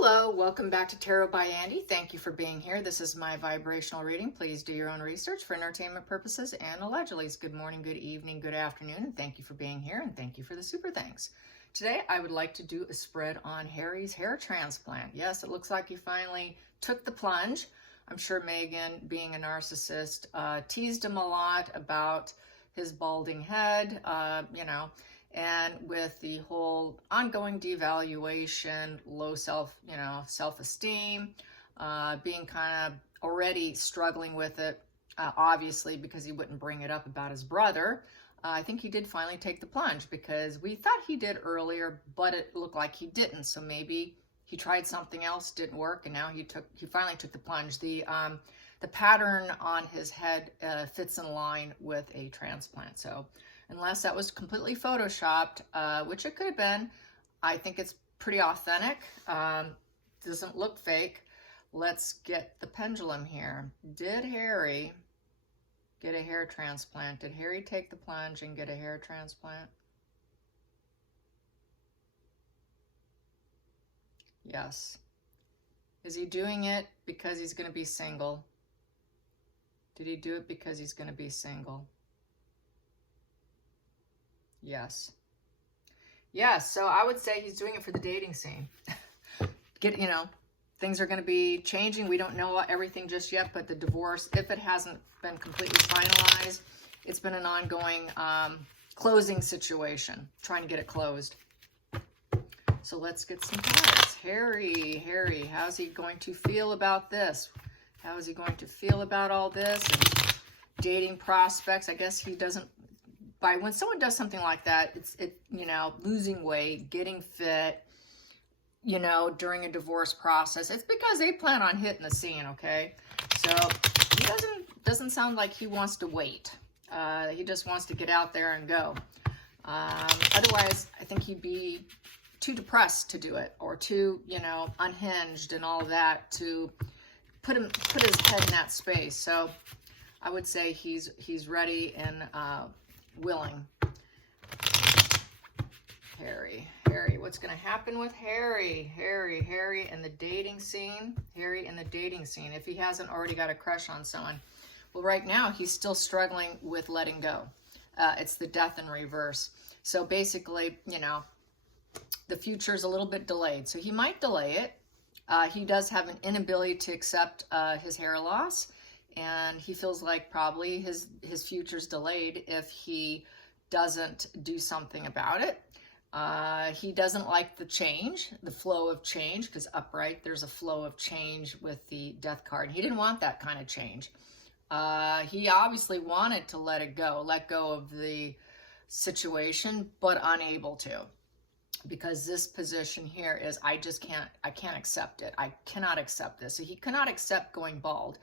Hello, welcome back to Tarot by Andy. Thank you for being here. This is my vibrational reading. Please do your own research for entertainment purposes and allegedly. Good morning, good evening, good afternoon, and thank you for being here and thank you for the super thanks. Today, I would like to do a spread on Harry's hair transplant. Yes, it looks like he finally took the plunge. I'm sure Megan, being a narcissist, teased him a lot about his balding head, and with the whole ongoing devaluation, low self-esteem, being kind of already struggling with it, obviously because he wouldn't bring it up about his brother. I think he did finally take the plunge because we thought he did earlier, but it looked like he didn't. So maybe he tried something else, didn't work, and now he finally took the plunge. The pattern on his head fits in line with a transplant. So unless that was completely photoshopped, which it could have been, I think it's pretty authentic. Doesn't look fake. Let's get the pendulum here. Did Harry get a hair transplant? Did Harry take the plunge and get a hair transplant? Yes. Is he doing it because he's going to be single? Did he do it because he's going to be single? Yes. Yes, so I would say he's doing it for the dating scene. Things are going to be changing. We don't know everything just yet, but the divorce, if it hasn't been completely finalized, it's been an ongoing closing situation, trying to get it closed. So let's get some cards. Harry, how's he going to feel about this? How is he going to feel about all this? And dating prospects, I guess he doesn't. When someone does something like that, it's losing weight, getting fit, during a divorce process. It's because they plan on hitting the scene, okay? So he doesn't sound like he wants to wait. He just wants to get out there and go. Otherwise, I think he'd be too depressed to do it, or too, unhinged and all of that to put his head in that space. So I would say he's ready and willing. Harry, what's going to happen with Harry and the dating scene? Harry and the dating scene, if he hasn't already got a crush on someone. Well, right now, he's still struggling with letting go. It's the death in reverse. So basically, the future is a little bit delayed. So he might delay it. He does have an inability to accept his hair loss. And he feels like probably his future's delayed if he doesn't do something about it. He doesn't like the change, the flow of change, because upright, there's a flow of change with the death card. He didn't want that kind of change. He obviously wanted to let go of the situation, but unable to. Because this position here is, I can't accept it. I cannot accept this. So he cannot accept going bald.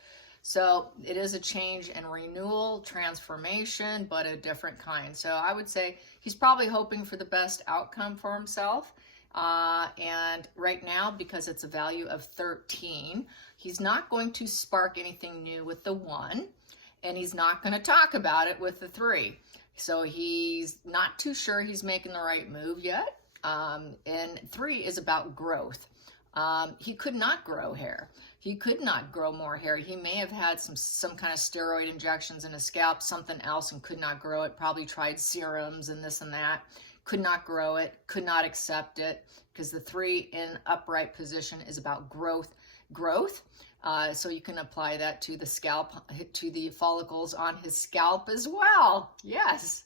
So it is a change and renewal, transformation, but a different kind. So I would say he's probably hoping for the best outcome for himself. And right now, because it's a value of 13, he's not going to spark anything new with the 1, and he's not going to talk about it with the 3. So he's not too sure he's making the right move yet. And 3 is about growth. He could not grow hair. He could not grow more hair. He may have had some kind of steroid injections in his scalp, something else, and could not grow it. Probably tried serums and this and that. Could not grow it. Could not accept it, because the 3 in upright position is about growth. So you can apply that to the scalp, to the follicles on his scalp as well. Yes,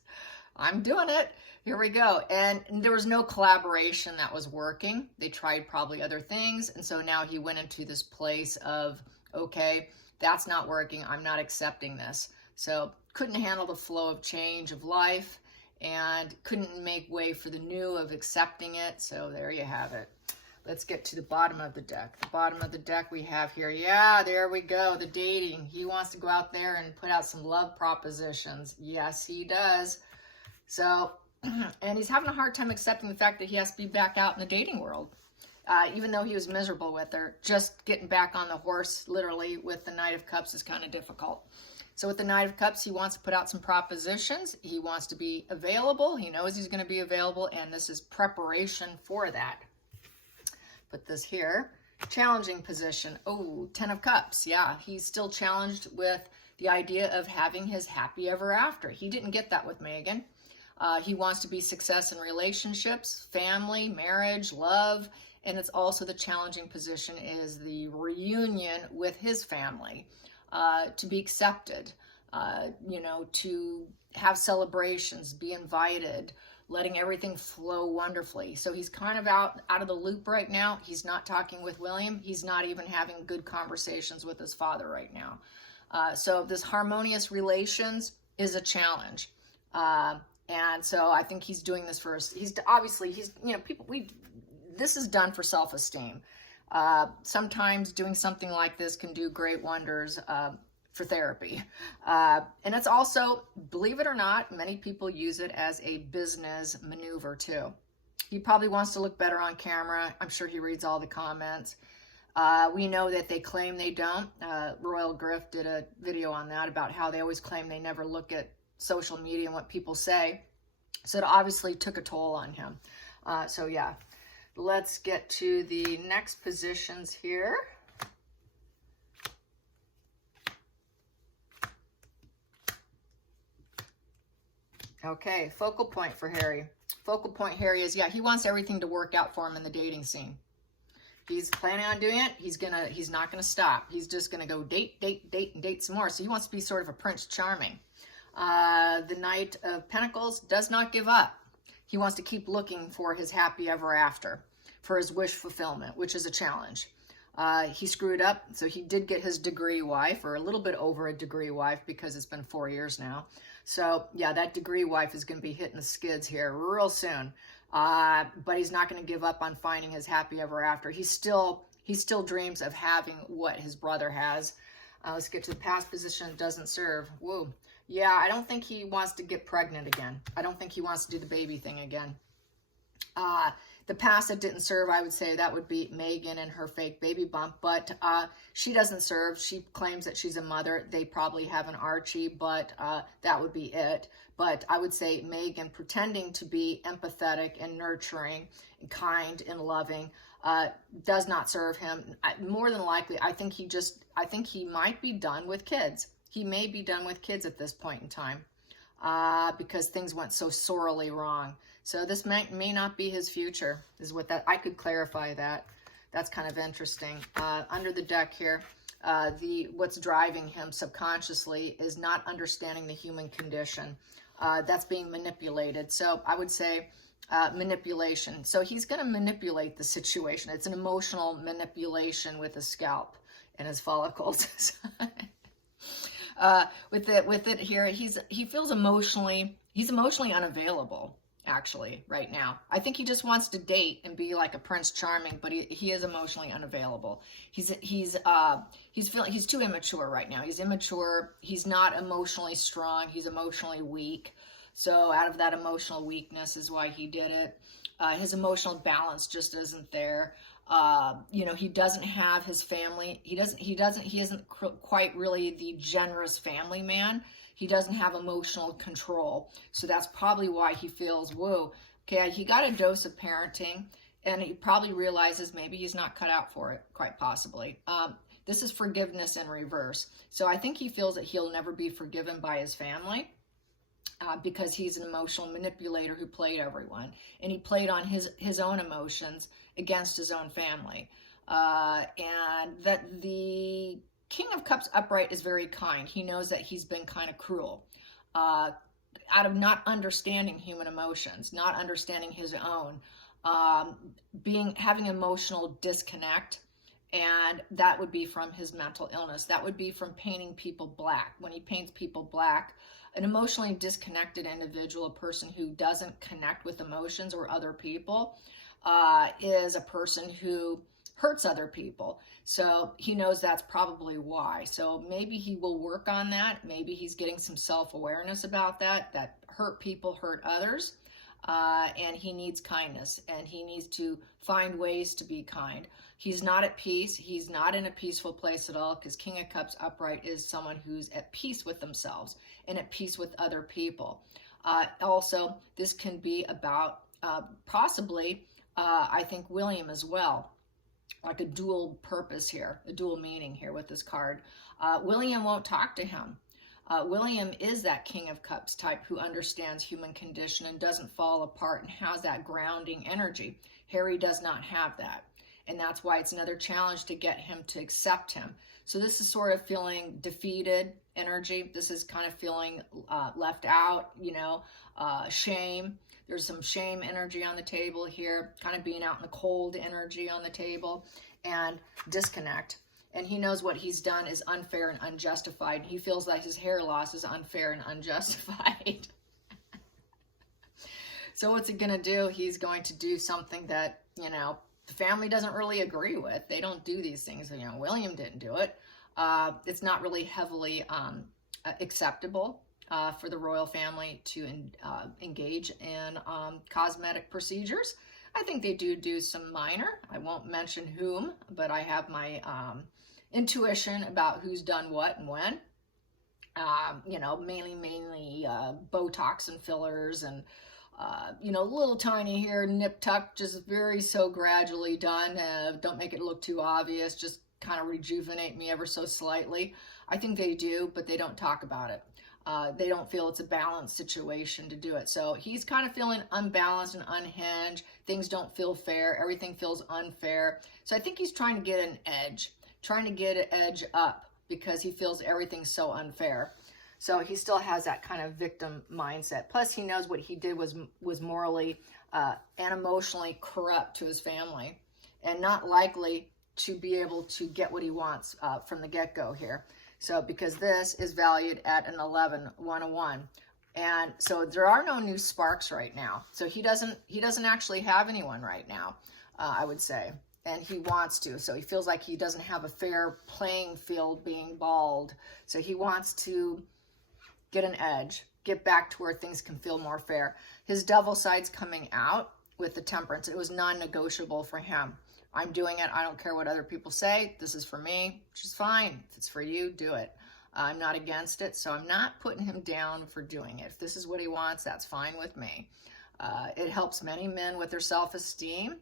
I'm doing it. Here we go. And there was no collaboration that was working. They tried probably other things. And so now he went into this place of, okay, that's not working. I'm not accepting this. So couldn't handle the flow of change of life and couldn't make way for the new of accepting it. So there you have it. Let's get to the bottom of the deck. The bottom of the deck we have here. Yeah, there we go. The dating. He wants to go out there and put out some love propositions. Yes, he does. So, and he's having a hard time accepting the fact that he has to be back out in the dating world. Even though he was miserable with her, just getting back on the horse, literally, with the Knight of Cups is kind of difficult. So with the Knight of Cups, he wants to put out some propositions. He wants to be available. He knows he's going to be available, and this is preparation for that. Put this here. Challenging position. Oh, 10 of Cups. Yeah, he's still challenged with the idea of having his happy ever after. He didn't get that with Megan. He wants to be success in relationships, family, marriage, love, and it's also the challenging position is the reunion with his family, to be accepted, you know, to have celebrations, be invited, letting everything flow wonderfully. So he's kind of out of the loop right now. He's not talking with William. He's not even having good conversations with his father right now. So this harmonious relations is a challenge. And so I think he's doing this for us. He's obviously, you know, this is done for self-esteem. Sometimes doing something like this can do great wonders, for therapy. And it's also, believe it or not, many people use it as a business maneuver too. He probably wants to look better on camera. I'm sure he reads all the comments. We know that they claim they don't. Royal Griff did a video on that about how they always claim they never look at social media and what people say. So it obviously took a toll on him. So yeah, let's get to the next positions here. Okay, focal point for Harry. Focal point Harry is, yeah, he wants everything to work out for him in the dating scene. He's planning on doing it. He's not gonna stop. He's just gonna go date, and date some more. So he wants to be sort of a Prince Charming. The Knight of Pentacles does not give up. He wants to keep looking for his happy ever after, for his wish fulfillment, which is a challenge. He screwed up, so he did get his degree wife, or a little bit over a degree wife, because it's been 4 years now. So yeah, that degree wife is going to be hitting the skids here real soon. But he's not going to give up on finding his happy ever after. He still dreams of having what his brother has. Let's get to the past position. Doesn't serve. Whoa. Yeah, I don't think he wants to get pregnant again. I don't think he wants to do the baby thing again. The past that didn't serve, I would say that would be Megan and her fake baby bump, but she doesn't serve. She claims that she's a mother. They probably have an Archie, but that would be it. But I would say Megan pretending to be empathetic and nurturing and kind and loving does not serve him. More than likely, I think he might be done with kids. He may be done with kids at this point in time because things went so sorely wrong. So this may not be his future, is what that, I could clarify that. That's kind of interesting. Under the deck here, what's driving him subconsciously is not understanding the human condition. That's being manipulated. So I would say manipulation. So he's going to manipulate the situation. It's an emotional manipulation with a scalp and his follicles. With it here, he feels he's emotionally unavailable. Actually, right now, I think he just wants to date and be like a Prince Charming, but he is emotionally unavailable. He's too immature right now. He's immature. He's not emotionally strong. He's emotionally weak. So out of that emotional weakness is why he did it. His emotional balance just isn't there. You know, he doesn't have his family. He isn't quite really the generous family man. He doesn't have emotional control. So that's probably why he feels, whoa, okay, he got a dose of parenting, and he probably realizes maybe he's not cut out for it, quite possibly. This is forgiveness in reverse. So I think he feels that he'll never be forgiven by his family because he's an emotional manipulator who played everyone. And he played on his own emotions against his own family. And that the King of Cups upright is very kind. He knows that he's been kind of cruel out of not understanding human emotions, not understanding his own, having emotional disconnect, and that would be from his mental illness. That would be from painting people black. When he paints people black, an emotionally disconnected individual, a person who doesn't connect with emotions or other people, is a person who hurts other people. So he knows that's probably why. So maybe he will work on that. Maybe he's getting some self-awareness about that hurt people hurt others. And he needs kindness, and he needs to find ways to be kind. He's not at peace. He's not in a peaceful place at all, because King of Cups upright is someone who's at peace with themselves and at peace with other people. Also, this can be about possibly, I think, William as well. like a dual purpose here, a dual meaning here with this card. William won't talk to him. William is that King of Cups type who understands human condition and doesn't fall apart and has that grounding energy. Harry does not have that. And that's why it's another challenge to get him to accept him. So this is sort of feeling defeated energy. This is kind of feeling left out, you know, shame. There's some shame energy on the table here, kind of being out in the cold energy on the table, and disconnect. And he knows what he's done is unfair and unjustified. He feels like his hair loss is unfair and unjustified. So what's he going to do? He's going to do something that, you know, the family doesn't really agree with. They don't do these things. You know, William didn't do it. It's not really heavily acceptable for the royal family to engage in cosmetic procedures. I think they do some minor. I won't mention whom, but I have my intuition about who's done what and when. You know, mainly Botox and fillers and you know, little tiny hair nip tuck, just very so gradually done. Don't make it look too obvious. Just kind of rejuvenate me ever so slightly. I think they do, but they don't talk about it. They don't feel it's a balanced situation to do it. So he's kind of feeling unbalanced and unhinged. Things don't feel fair. Everything feels unfair. So I think he's trying to get an edge, trying to get an edge up because he feels everything's so unfair. So he still has that kind of victim mindset. Plus, he knows what he did was morally and emotionally corrupt to his family and not likely to be able to get what he wants from the get-go here. So because this is valued at an 11, 101. And so there are no new sparks right now. So he doesn't actually have anyone right now, I would say. And he wants to. So he feels like he doesn't have a fair playing field being bald. So he wants to get an edge, get back to where things can feel more fair. His devil side's coming out with the temperance. It was non-negotiable for him. I'm doing it. I don't care what other people say. This is for me, which is fine. If it's for you, do it. I'm not against it, so I'm not putting him down for doing it. If this is what he wants, that's fine with me. It helps many men with their self-esteem.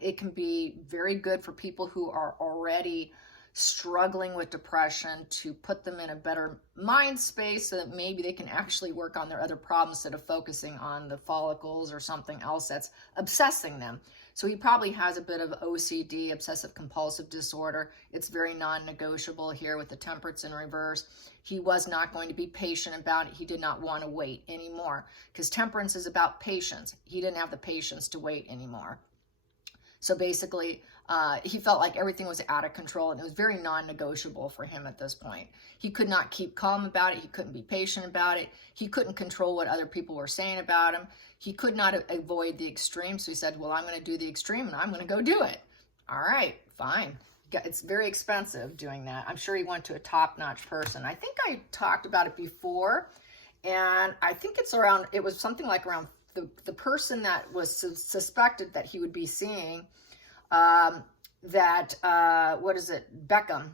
It can be very good for people who are already struggling with depression to put them in a better mind space so that maybe they can actually work on their other problems instead of focusing on the follicles or something else that's obsessing them. So he probably has a bit of OCD, obsessive compulsive disorder. It's very non-negotiable here with the temperance in reverse. He was not going to be patient about it. He did not want to wait anymore because temperance is about patience. He didn't have the patience to wait anymore. So basically, he felt like everything was out of control and it was very non-negotiable for him at this point. He could not keep calm about it. He couldn't be patient about it. He couldn't control what other people were saying about him. He could not avoid the extreme. So he said, well, I'm going to do the extreme and I'm going to go do it. All right, fine. It's very expensive doing that. I'm sure he went to a top-notch person. I think I talked about it before, and I think it was something like around the person that was suspected that he would be seeing, what is it, Beckham,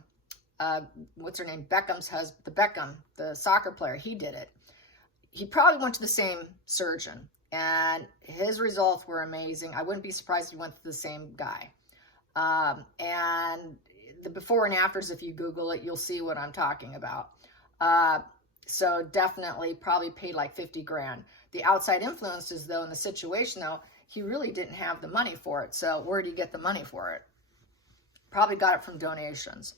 what's her name, Beckham's husband, Beckham, the soccer player, he did it. He probably went to the same surgeon, and his results were amazing. I wouldn't be surprised if he went to the same guy. And the before and afters, if you Google it, you'll see what I'm talking about. So definitely probably paid like 50 grand. The outside influences, though, in the situation, though, he really didn't have the money for it. So where did he get the money for it? Probably got it from donations.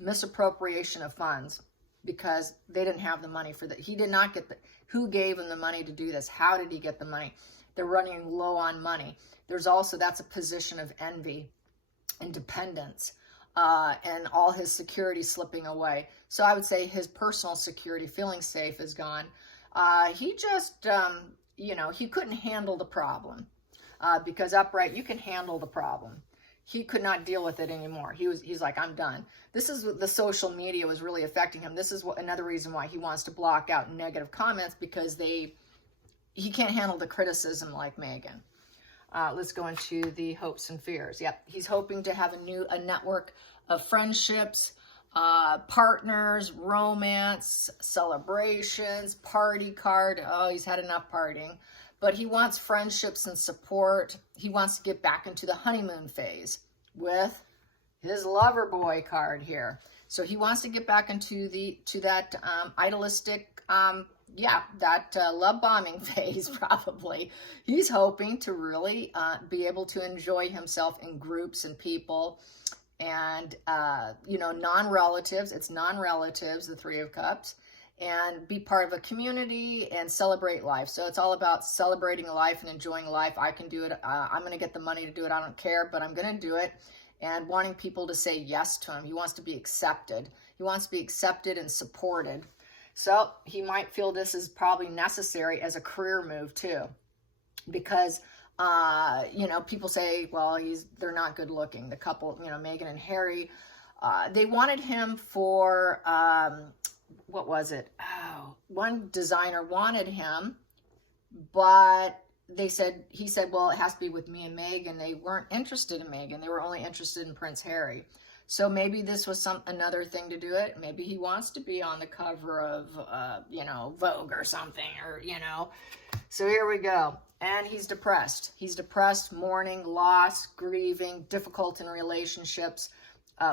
Misappropriation of funds because they didn't have the money for that. He did not get who gave him the money to do this? How did he get the money? They're running low on money. There's also, that's a position of envy and dependence. And all his security slipping away. So I would say his personal security, feeling safe, is gone. He just, he couldn't handle the problem because upright, you can handle the problem. He could not deal with it anymore. He's like, I'm done. This is what the social media was really affecting him. This is another reason why he wants to block out negative comments because he can't handle the criticism like Meghan. Let's go into the hopes and fears. Yep, he's hoping to have a network of friendships, partners, romance, celebrations, party card. Oh, he's had enough partying. But he wants friendships and support. He wants to get back into the honeymoon phase, with his lover boy card here. So he wants to get back into that idealistic, love bombing phase, probably. He's hoping to really be able to enjoy himself in groups and people and, non-relatives. It's non-relatives, the Three of Cups, and be part of a community and celebrate life. So it's all about celebrating life and enjoying life. I can do it. I'm going to get the money to do it. I don't care, but I'm going to do it. And wanting people to say yes to him. He wants to be accepted. He wants to be accepted and supported. So he might feel this is probably necessary as a career move too. Because, people say, well, they're not good looking. The couple, Meghan and Harry, they wanted him for, what was it? Oh, one designer wanted him, but he said, well, it has to be with me and Meghan. They weren't interested in Meghan. They were only interested in Prince Harry. So maybe this was another thing to do it. Maybe he wants to be on the cover of, Vogue or something, So here we go. And he's depressed. He's depressed, mourning, loss, grieving, difficult in relationships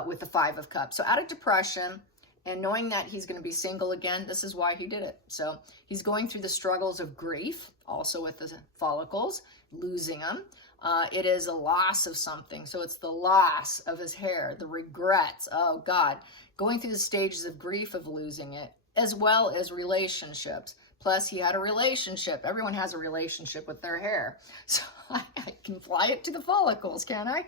with the Five of Cups. So out of depression, and knowing that he's going to be single again, this is why he did it. So he's going through the struggles of grief, also with the follicles, losing them. It is a loss of something. So it's the loss of his hair, the regrets. Oh, God. Going through the stages of grief of losing it, as well as relationships. Plus, he had a relationship. Everyone has a relationship with their hair. So I can fly it to the follicles, can't I?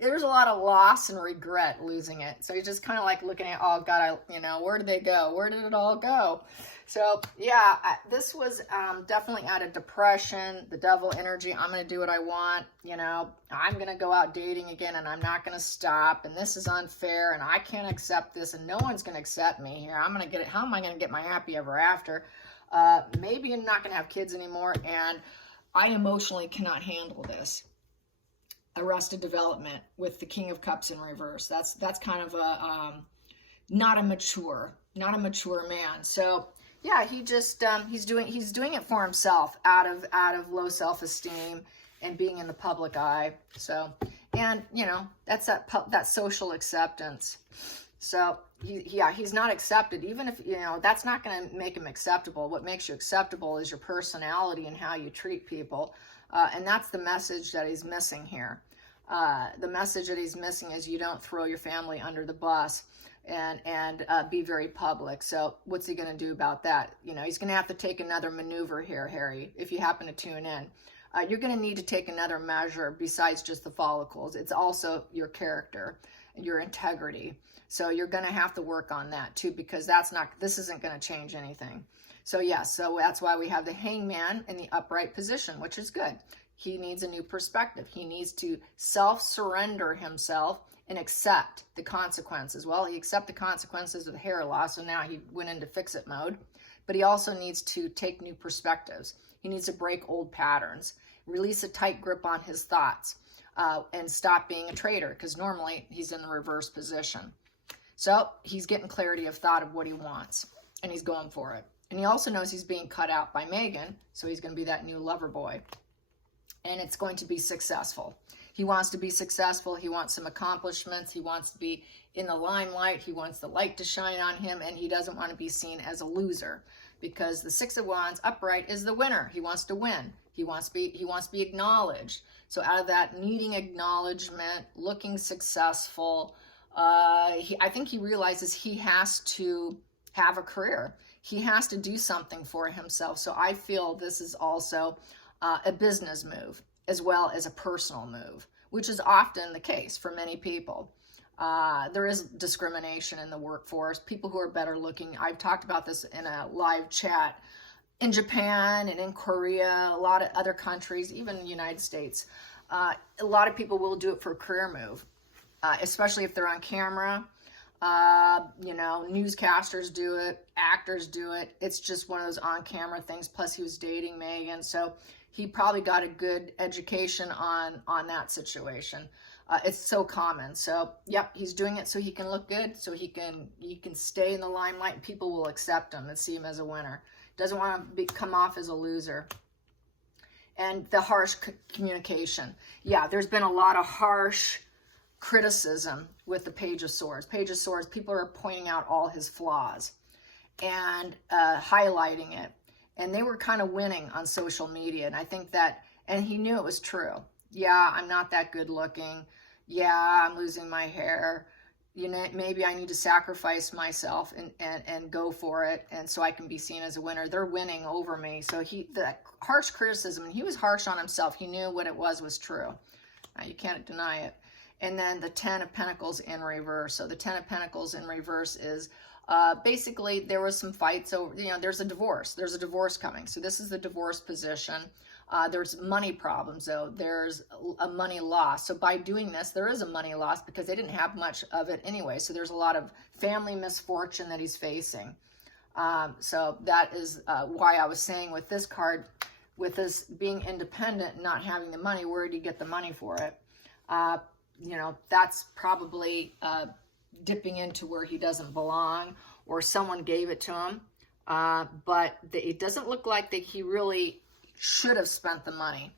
There's a lot of loss and regret losing it. So you're just kind of like looking at, oh, God, where did they go? Where did it all go? So, yeah, this was definitely out of depression, the devil energy. I'm going to do what I want. I'm going to go out dating again, and I'm not going to stop. And this is unfair, and I can't accept this, and no one's going to accept me here. I'm going to get it. How am I going to get my happy ever after? Maybe I'm not going to have kids anymore, and I emotionally cannot handle this. Arrested development with the King of Cups in reverse. That's kind of a not a mature man. So yeah, he just he's doing it for himself out of low self-esteem and being in the public eye. So, and that's that social acceptance. So he's not accepted, even if, that's not going to make him acceptable. What makes you acceptable is your personality and how you treat people. And that's the message that he's missing here. The message that he's missing is you don't throw your family under the bus and be very public. So what's he going to do about that? He's going to have to take another maneuver here, Harry, if you happen to tune in. You're going to need to take another measure besides just the follicles. It's also your character, your integrity. So you're going to have to work on that too, because this isn't going to change anything. So yes, so that's why we have the Hangman in the upright position, which is good. He needs a new perspective. He needs to self-surrender himself and accept the consequences. Well, he accepted the consequences of hair loss, so now he went into fix-it mode. But he also needs to take new perspectives. He needs to break old patterns, release a tight grip on his thoughts, and stop being a traitor, because normally he's in the reverse position. So he's getting clarity of thought of what he wants, and he's going for it. And he also knows he's being cut out by Meghan, so he's going to be that new lover boy. And it's going to be successful. He wants to be successful. He wants some accomplishments. He wants to be in the limelight. He wants the light to shine on him, and he doesn't want to be seen as a loser, because the Six of Wands upright is the winner. He wants to win. He wants to be acknowledged. So out of that, needing acknowledgement, looking successful, I think he realizes he has to have a career. He has to do something for himself. So I feel this is also a business move as well as a personal move, which is often the case for many people. There is discrimination in the workforce. People who are better looking. I've talked about this in a live chat in Japan and in Korea, a lot of other countries, even the United States. A lot of people will do it for a career move. Especially if they're on camera, newscasters do it, actors do it. It's just one of those on-camera things. Plus, he was dating Meghan, so he probably got a good education on that situation. It's so common. So, yep, he's doing it so he can look good, so he can stay in the limelight, and people will accept him and see him as a winner. Doesn't want to come off as a loser. And the harsh communication. Yeah, there's been a lot of harsh criticism with the Page of Swords. Page of Swords, people are pointing out all his flaws and highlighting it. And they were kind of winning on social media. And I think that, and he knew it was true. Yeah, I'm not that good looking. Yeah, I'm losing my hair. You know, maybe I need to sacrifice myself and go for it, and so I can be seen as a winner. They're winning over me. So the harsh criticism, he was harsh on himself. He knew what it was true. You can't deny it. And then the 10 of Pentacles in reverse. So the 10 of Pentacles in reverse is basically there was some fights over, you know, there's a divorce. There's a divorce coming. So this is the divorce position. There's money problems, though. There's a money loss. So by doing this, there is a money loss because they didn't have much of it anyway. So there's a lot of family misfortune that he's facing. So that is why I was saying with this card, with this being independent, not having the money, where did he get the money for it? You know, that's probably dipping into where he doesn't belong, or someone gave it to him. But it doesn't look like that he really should have spent the money,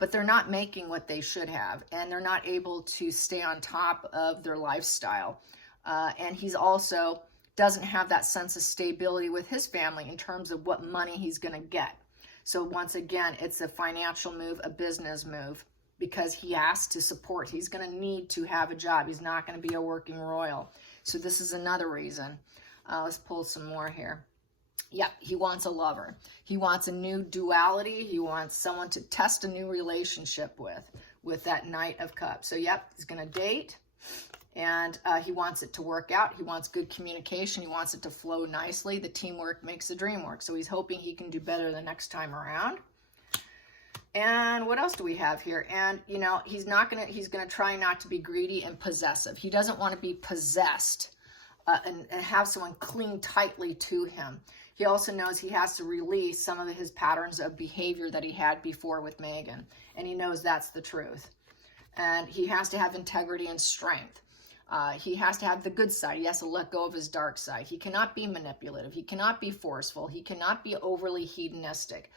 but they're not making what they should have, and they're not able to stay on top of their lifestyle. And he's also doesn't have that sense of stability with his family in terms of what money he's going to get. So once again, it's a financial move, a business move, because he has to support. He's going to need to have a job. He's not going to be a working royal. So this is another reason. Let's pull some more here. Yeah, he wants a lover. He wants a new duality. He wants someone to test a new relationship with that Knight of Cups. So, yep, he's going to date, and he wants it to work out. He wants good communication. He wants it to flow nicely. The teamwork makes the dream work. So he's hoping he can do better the next time around. And what else do we have here? And, you know, he's going to try not to be greedy and possessive. He doesn't want to be possessed and have someone cling tightly to him. He also knows he has to release some of his patterns of behavior that he had before with Megan. And he knows that's the truth. And he has to have integrity and strength. He has to have the good side. He has to let go of his dark side. He cannot be manipulative. He cannot be forceful. He cannot be overly hedonistic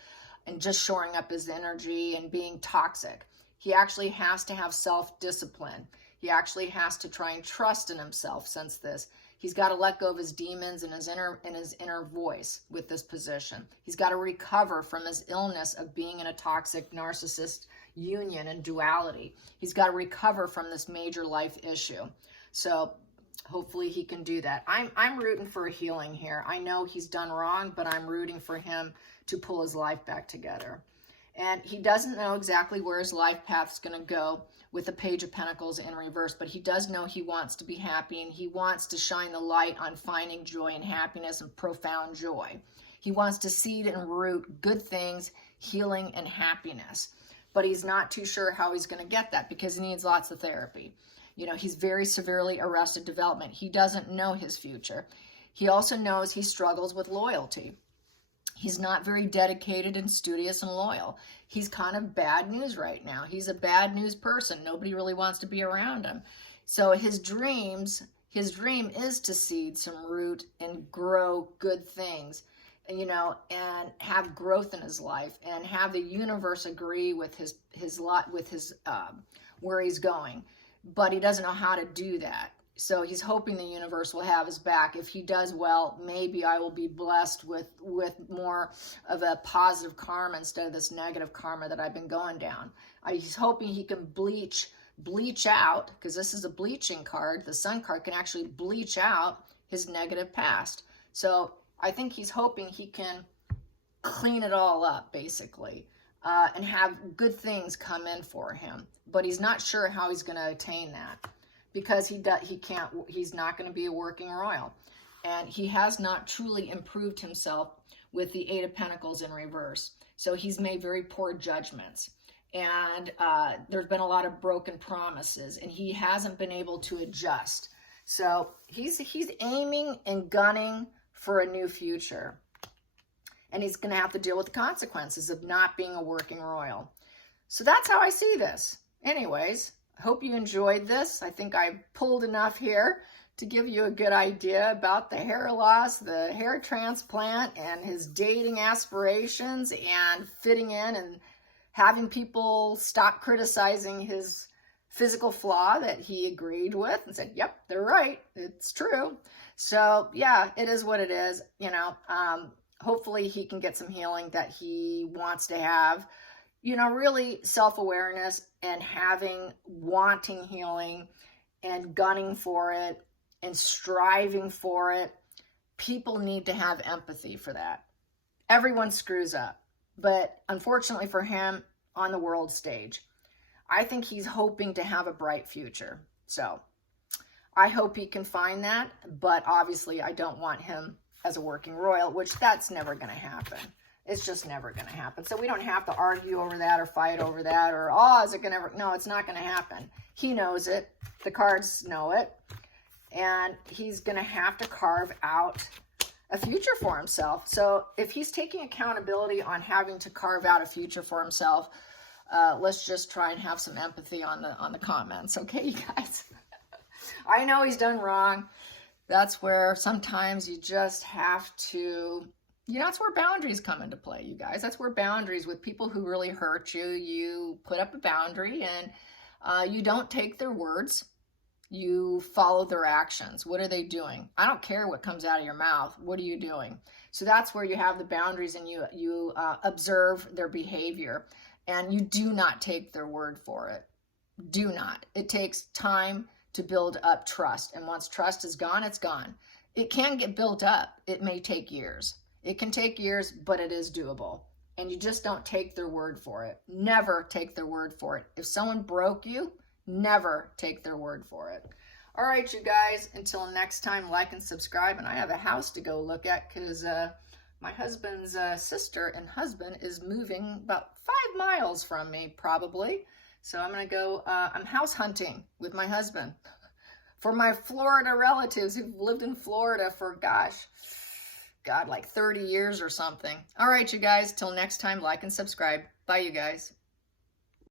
and just shoring up his energy and being toxic. He actually has to have self-discipline. He actually has to try and trust in himself since this. He's got to let go of his demons and his inner voice with this position. He's got to recover from his illness of being in a toxic narcissist union and duality. He's got to recover from this major life issue. So hopefully he can do that. I'm rooting for a healing here. I know he's done wrong, but I'm rooting for him to pull his life back together. And he doesn't know exactly where his life path is going to go with the Page of Pentacles in reverse, but he does know he wants to be happy, and he wants to shine the light on finding joy and happiness and profound joy. He wants to seed and root good things, healing, and happiness. But he's not too sure how he's going to get that because he needs lots of therapy. You know, he's very severely arrested development. He doesn't know his future. He also knows he struggles with loyalty. He's not very dedicated and studious and loyal. He's kind of bad news right now. He's a bad news person. Nobody really wants to be around him. So his dream is to seed some root and grow good things, you know, and have growth in his life and have the universe agree with his lot, with his where he's going. But he doesn't know how to do that. So he's hoping the universe will have his back. If he does well, maybe I will be blessed with more of a positive karma instead of this negative karma that I've been going down. He's hoping he can bleach out, because this is a bleaching card. The Sun card can actually bleach out his negative past. So I think he's hoping he can clean it all up, basically, and have good things come in for him. But he's not sure how he's going to attain that, because he's not going to be a working royal. And he has not truly improved himself with the Eight of Pentacles in reverse. So he's made very poor judgments. And there's been a lot of broken promises, and he hasn't been able to adjust. So he's aiming and gunning for a new future. And he's going to have to deal with the consequences of not being a working royal. So that's how I see this. Anyways, I hope you enjoyed this. I think I pulled enough here to give you a good idea about the hair loss, the hair transplant, and his dating aspirations, and fitting in and having people stop criticizing his physical flaw that he agreed with and said, yep, they're right. It's true. So yeah, it is what it is. Hopefully he can get some healing that he wants to have, really self-awareness and wanting healing and gunning for it and striving for it. People need to have empathy for that. Everyone screws up, but unfortunately for him, on the world stage, I think he's hoping to have a bright future. So I hope he can find that, but obviously I don't want him as a working royal, which that's never going to happen. It's just never going to happen. So we don't have to argue over that or fight over that or, oh, is it going to ever? No, it's not going to happen. He knows it. The cards know it. And he's going to have to carve out a future for himself. So if he's taking accountability on having to carve out a future for himself, let's just try and have some empathy on the comments. Okay, you guys? I know he's done wrong. That's where sometimes you just have to, that's where boundaries come into play, you guys. That's where boundaries with people who really hurt you, you put up a boundary and you don't take their words. You follow their actions. What are they doing? I don't care what comes out of your mouth. What are you doing? So that's where you have the boundaries and you observe their behavior and you do not take their word for it. Do not. It takes time to build up trust. And once trust is gone, it's gone. It can get built up. It may take years. It can take years, but it is doable. And you just don't take their word for it. Never take their word for it. If someone broke you, never take their word for it. All right, you guys, until next time, like and subscribe. And I have a house to go look at because my husband's sister and husband is moving about 5 miles from me, probably. So I'm going to go, I'm house hunting with my husband for my Florida relatives who've lived in Florida for, like 30 years or something. All right, you guys, till next time, like and subscribe. Bye, you guys.